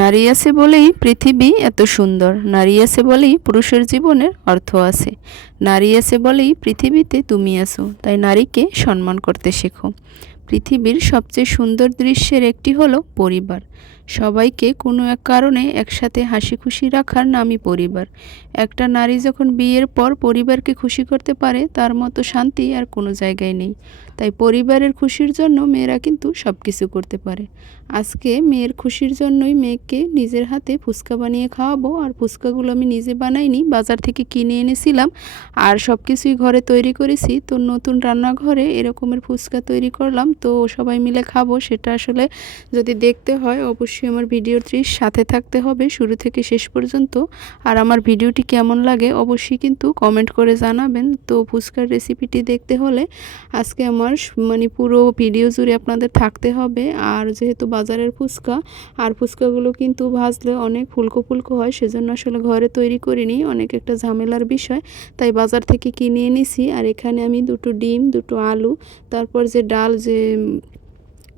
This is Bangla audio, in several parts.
নারী আছে বলেই পৃথিবী এত সুন্দর, নারী আছে বলেই পুরুষের জীবনের অর্থ আছে, নারী আছে বলেই পৃথিবীতে তুমি আছো। তাই নারীকে সম্মান করতে শেখো। পৃথিবীর সবচেয়ে সুন্দর দৃশ্যের একটি হলো পরিবার। সবাইকে কোনো এক কারণে একসাথে হাসি খুশি রাখার নামই পরিবার। একটা নারী যখন বিয়ের পর পরিবারকে খুশি করতে পারে, তার মতো শান্তি আর কোনো জায়গায় নেই। তাই পরিবারের খুশির জন্য মেয়েরা কিন্তু সব কিছু করতে পারে। আজকে মেয়ের খুশির জন্যই মেয়েকে নিজের হাতে ফুচকা বানিয়ে খাওয়াবো। আর ফুচকাগুলো আমি নিজে বানাইনি, বাজার থেকে কিনে এনেছিলাম। আর সব কিছুই ঘরে তৈরি করেছি। তো নতুন রান্নাঘরে এরকমের ফুচকা তৈরি করলাম, তো সবাই মিলে খাবো। সেটা আসলে যদি দেখতে হয় অবশ্যই আমার ভিডিওটির সাথে থাকতে হবে শুরু থেকে শেষ পর্যন্ত। আর আমার ভিডিওটি কেমন লাগে অবশ্যই কিন্তু কমেন্ট করে জানাবেন। তো ফুচকার রেসিপিটি দেখতে হলে আজকে আমার মানে পুরো ভিডিও জুড়ে আপনাদের থাকতে হবে। আর যেহেতু বাজারের ফুচকা, আর ফুচকাগুলো কিন্তু ভাজলে অনেক ফুলকো ফুলকো হয়, সেজন্য আসলে ঘরে তৈরি করিনি, অনেক একটা ঝামেলার বিষয়। তাই বাজার থেকে কিনে এনেছি। আর এখানে আমি দুটো ডিম, দুটো আলু, তারপর যে ডাল, যে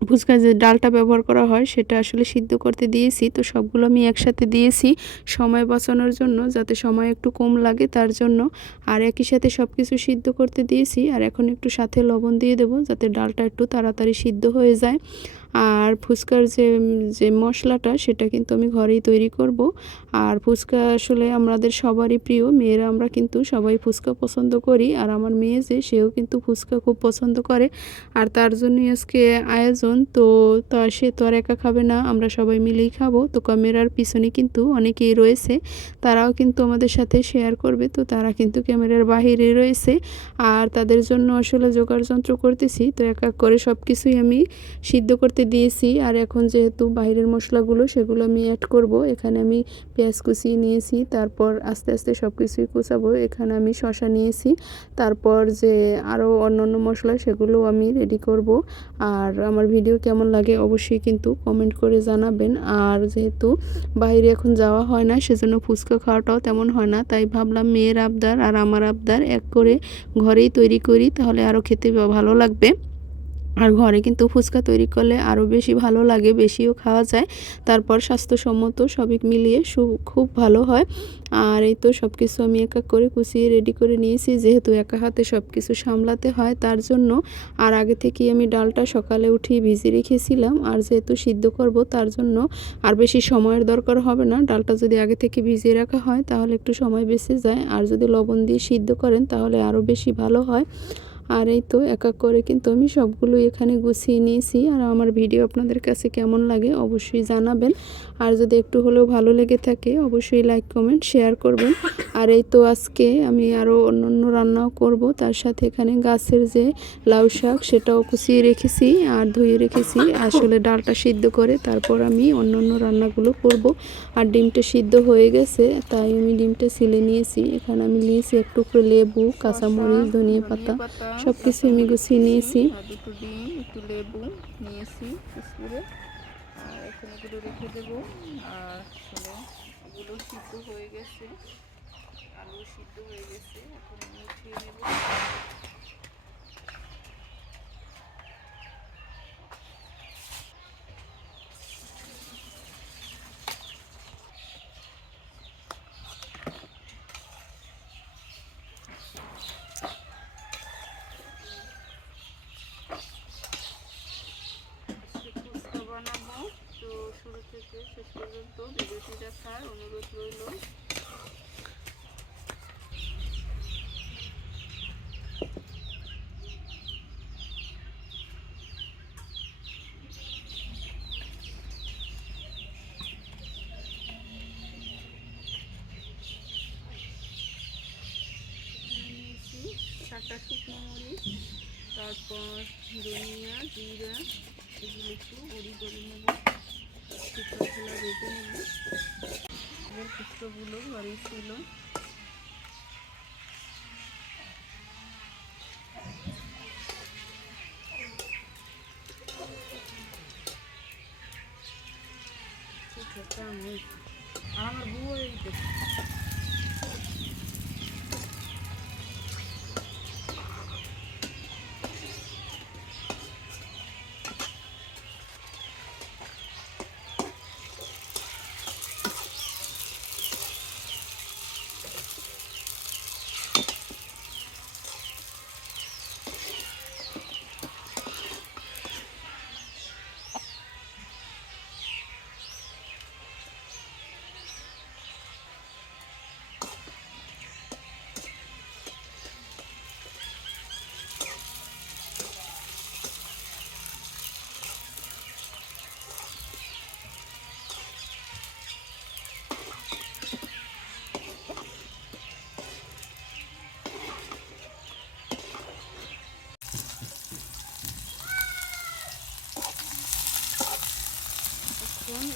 ফুচকার যে ডালটা ব্যবহার করা হয় সেটা আসলে সিদ্ধ করতে দিয়েছি। তো সবগুলো আমি একসাথে দিয়েছি সময় বাঁচানোর জন্য, যাতে সময় একটু কম লাগে তার জন্য। আর একই সাথে সব কিছু সিদ্ধ করতে দিয়েছি। আর এখন একটু সাথে লবণ দিয়ে দেবো, যাতে ডালটা একটু তাড়াতাড়ি সিদ্ধ হয়ে যায়। আর ফুচকার যে যে মশলাটা সেটা কিন্তু আমি ঘরেই তৈরি করব। আর ফুচকা আসলে আমাদের সবারই প্রিয়, মেয়েরা আমরা কিন্তু সবাই ফুচকা পছন্দ করি। আর আমার মেয়ে যে, সেও কিন্তু ফুচকা খুব পছন্দ করে। আর তার জন্যই আজকে আয়োজন। তো সে তো আর একা খাবে না, আমরা সবাই মিলেই খাবো। তো ক্যামেরার পিছনে কিন্তু অনেকেই রয়েছে, তারাও কিন্তু আমাদের সাথে শেয়ার করবে। তো তারা কিন্তু ক্যামেরার বাহিরে রয়েছে, আর তাদের জন্য আসলে যোগাড়যন্ত্র করতেছি। তো এক এক করে সব কিছুই আমি সিদ্ধ করতে দিয়েছি। আর এখন যেহেতু বাইরের মশলাগুলো সেগুলো আমি অ্যাড করব। এখানে আমি পেঁয়াজ কুচিয়ে নিয়েছি, তারপর আস্তে আস্তে সব কিছুই কুচাবো। এখানে আমি শসা নিয়েছি, তারপর যে আরও অন্যান্য মশলা সেগুলো আমি রেডি করব। আর আমার ভিডিও কেমন লাগে অবশ্যই কিন্তু কমেন্ট করে জানাবেন। আর যেহেতু বাইরে এখন যাওয়া হয় না, সেজন্য ফুচকা খাওয়াটাও তেমন হয় না। তাই ভাবলাম মেয়ের আবদার আর আমার আবদার এক করে ঘরেই তৈরি করি, তাহলে আরও খেতে ভালো লাগবে। আর ঘরে কিন্তু ফুচকা তৈরি করলে আরও বেশি ভালো লাগে, বেশিও খাওয়া যায়। তারপর স্বাস্থ্যসম্মত সবই মিলিয়ে খুব ভালো হয়। আর এই তো সব কিছু আমি এক এক করে কুচিয়ে রেডি করে নিয়েছি, যেহেতু একা হাতে সব কিছু সামলাতে হয় তার জন্য। আর আগে থেকেই আমি ডালটা সকালে উঠিয়ে ভিজিয়ে রেখেছিলাম। আর যেহেতু সিদ্ধ করব তার জন্য আর বেশি সময়ের দরকার হবে না। ডালটা যদি আগে থেকে ভিজিয়ে রাখা হয় তাহলে একটু সময় বেঁচে যায়, আর যদি লবণ দিয়ে সিদ্ধ করেন তাহলে আরও বেশি ভালো হয়। আর এই তো এক এক করে কিন্তু আমি সবগুলো এখানে গুছিয়ে নিয়েছি। আর আমার ভিডিও আপনাদের কাছে কেমন লাগে অবশ্যই জানাবেন। আর যদি একটু হলেও ভালো লেগে থাকে অবশ্যই লাইক কমেন্ট শেয়ার করবেন। আর এই তো আজকে আমি আরও অন্য রান্নাও করব, তার সাথে এখানে গাছের যে লাউ শাক সেটাও কুচিয়ে রেখেছি আর ধুয়ে রেখেছি আসলে ডালটা সিদ্ধ করে, তারপর আমি অন্য রান্নাগুলো করব। আর ডিমটা সিদ্ধ হয়ে গেছে, তাই আমি ডিমটা ছিলে নিয়েছি। এখানে আমি নিয়েছি একটু করে লেবু, কাঁচামরিচ, ধনিয়া পাতা, সব কিছু আমি গুছিয়ে নিয়েছি। দুটো ডিম, একটু লেবু নিয়েছি করে, আর এখন এগুলো রেখে দেবো। আর আসলে এগুলো সিদ্ধ হয়ে গেছে, আলু সিদ্ধ হয়ে গেছে, এখন আমি উঠিয়ে নেব। বানাবো, তো শুরু থেকে শেষ পর্যন্ত ভিডিওটি দেখার অনুরোধ রইল। সাতটা শুকনো মরিচ, তারপর ধনিয়া, জিরা, এগুলো একটু গুঁড়ি করে নেব, শুকনো খোলা ভেজে নেব। এবার ফুচকাগুলো ঘরেই ছিল, আমার বউ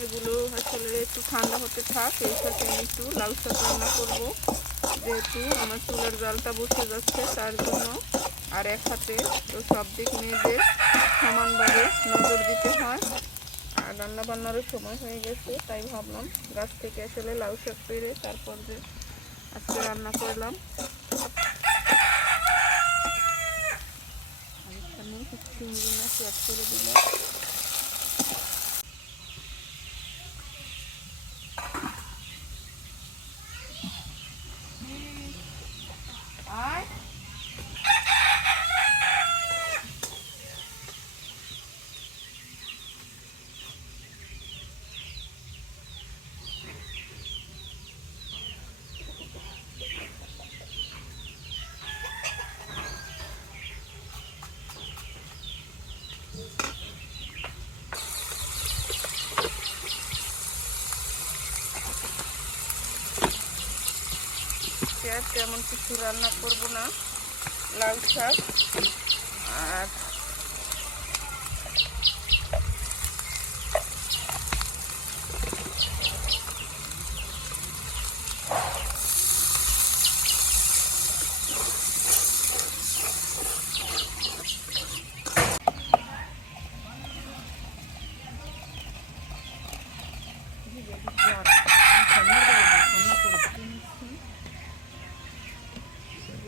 এগুলো আসলে একটু ঠান্ডা হতে থাক, এই সাথে আমি একটু লাউ শাক রান্না করবো, যেহেতু আমার চুলার জালটা বসে যাচ্ছে তার জন্য। আর এক হাতে তো সব দিক মেয়েদের সমানভাবে নজর দিতে হয়। আর রান্না বান্নারও সময় হয়ে গেছে, তাই ভাবলাম গাছ থেকে আসলে লাউ শাক পেরে তারপর যে আজকে রান্না করলাম। আর এখানে কিছু চিংড়ি মাছ অ্যাড করে দিলাম। তেমন কিছু রান্না করব না, লাউ শাক আর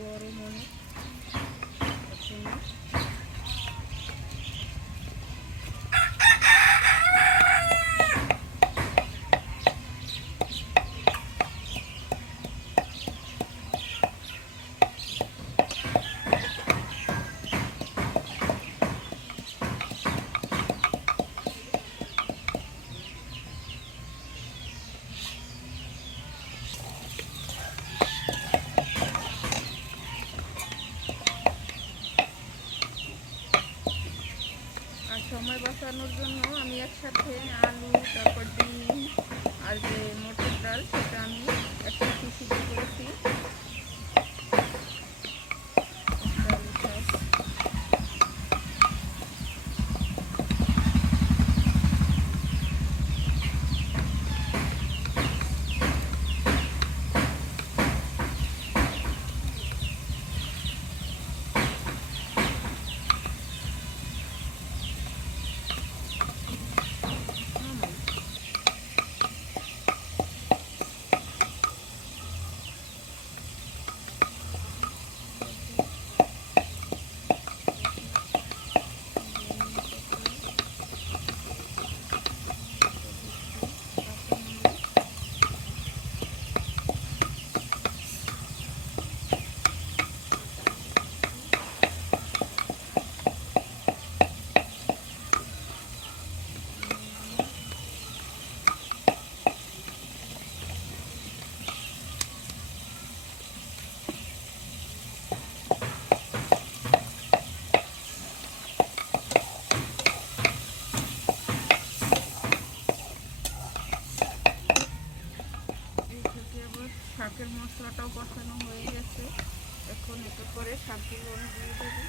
গরম অনেক। আর সময় বাঁচানোর জন্য আমি একসাথে আলু, তারপর ডিম আর যে মটর ডাল সেটা আমি একসাথে সিদ্ধ করেছি। শাকের মশলাটাও কষানো হয়ে গেছে, এখন একটু করে শাকগুলো আমি দিয়ে দেবো।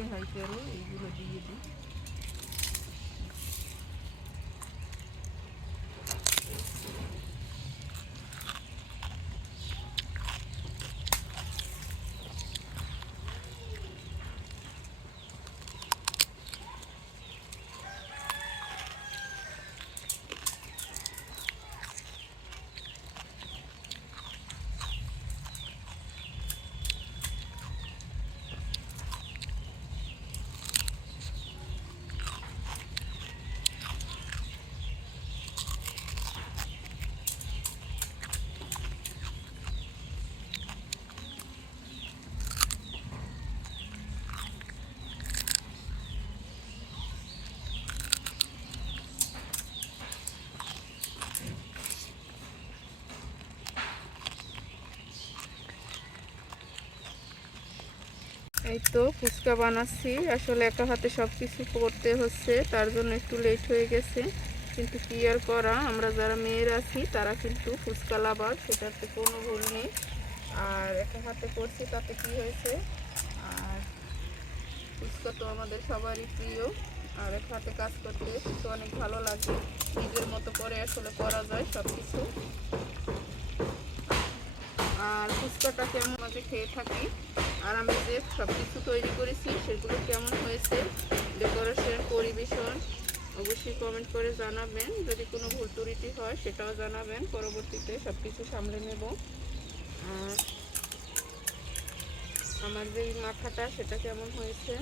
দেখাইতে আরো এইগুলো দিয়ে দিই। এই তো ফুচকা বানাচ্ছি, আসলে একা হাতে সব কিছু করতে হচ্ছে, তার জন্য একটু লেট হয়ে গেছে। কিন্তু কি আর করা, আমরা যারা মেয়েরা আছি তারা কিন্তু ফুচকা লাভার, সেটাতে কোনো ভুল নেই। আর একা হাতে করছি তাতে কি হয়েছে, আর ফুচকা তো আমাদের সবারই প্রিয়। আর একা হাতে কাজ করতে তো অনেক ভালো লাগে, নিজের মতো করে আসলে করা যায় সব কিছু। আর ফুচকাটা কেমন মাঝে খেয়ে থাকি, আর আমি যে সব কিছু তৈরি করেছি সেগুলো কেমন হয়েছে, ডেকোরেশন, পরিবেশন অবশ্যই কমেন্ট করে জানাবেন। যদি কোনো ভুল ত্রুটি হয় সেটাও জানাবেন, পরবর্তীতে সব কিছু সামলে নেব। আর আমার যে মাথাটা সেটা কেমন হয়েছে